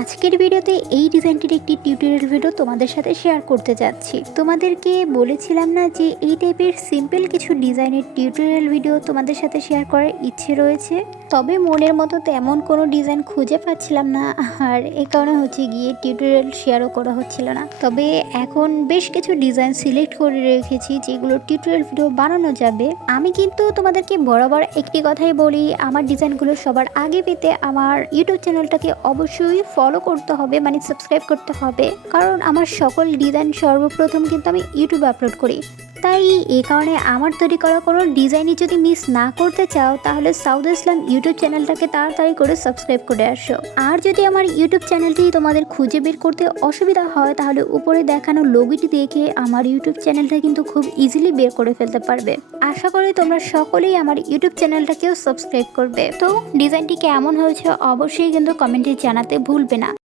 আজকের ভিডিওতে এই ডিজাইনটির একটি টিউটোরিয়াল ভিডিও তোমাদের সাথে শেয়ার করতে যাচ্ছি। তোমাদেরকে বলেছিলাম না যে এই টাইপের সিম্পল কিছু ডিজাইনের টিউটোরিয়াল ভিডিও তোমাদের সাথে শেয়ার করার ইচ্ছে রয়েছে, তবে মনের মতো তেমন কোনো ডিজাইন খুঁজে পাচ্ছিলাম না, আর এই কারণে হচ্ছে গিয়ে টিউটোরিয়াল শেয়ারও করা হচ্ছিল না। তবে এখন বেশ কিছু ডিজাইন সিলেক্ট করে রেখেছি যেগুলো টিউটোরিয়াল ভিডিও বানানো যাবে। আমি কিন্তু তোমাদেরকে বরাবর একটি কথাই বলি, আমার ডিজাইনগুলো সবার আগে পেতে আমার ইউটিউব চ্যানেলটাকে অবশ্যই ফলো করতে হবে, মানে সাবস্ক্রাইব করতে হবে, কারণ আমার সকল ডিজাইন সর্বপ্রথম কিন্তু আমি ইউটিউবে আপলোড করি। তাই এই কারণে আমার তৈরি করা কোনো ডিজাইনই যদি মিস না করতে চাও তাহলে সাউদ ইসলাম ইউটিউব চ্যানেলটাকে তাড়াতাড়ি করে সাবস্ক্রাইব করে আসো। আর যদি আমার ইউটিউব চ্যানেলটি তোমাদের খুঁজে বের করতে অসুবিধা হয় তাহলে উপরে দেখানো লোগোটি দেখে আমার ইউটিউব চ্যানেলটা কিন্তু খুব ইজিলি বের করে ফেলতে পারবে। আশা করি তোমরা সকলেই আমার ইউটিউব চ্যানেলটাকেও সাবস্ক্রাইব করবে। তো ডিজাইনটি কেমন হয়েছে অবশ্যই কিন্তু কমেন্টে জানাতে ভুলবে না।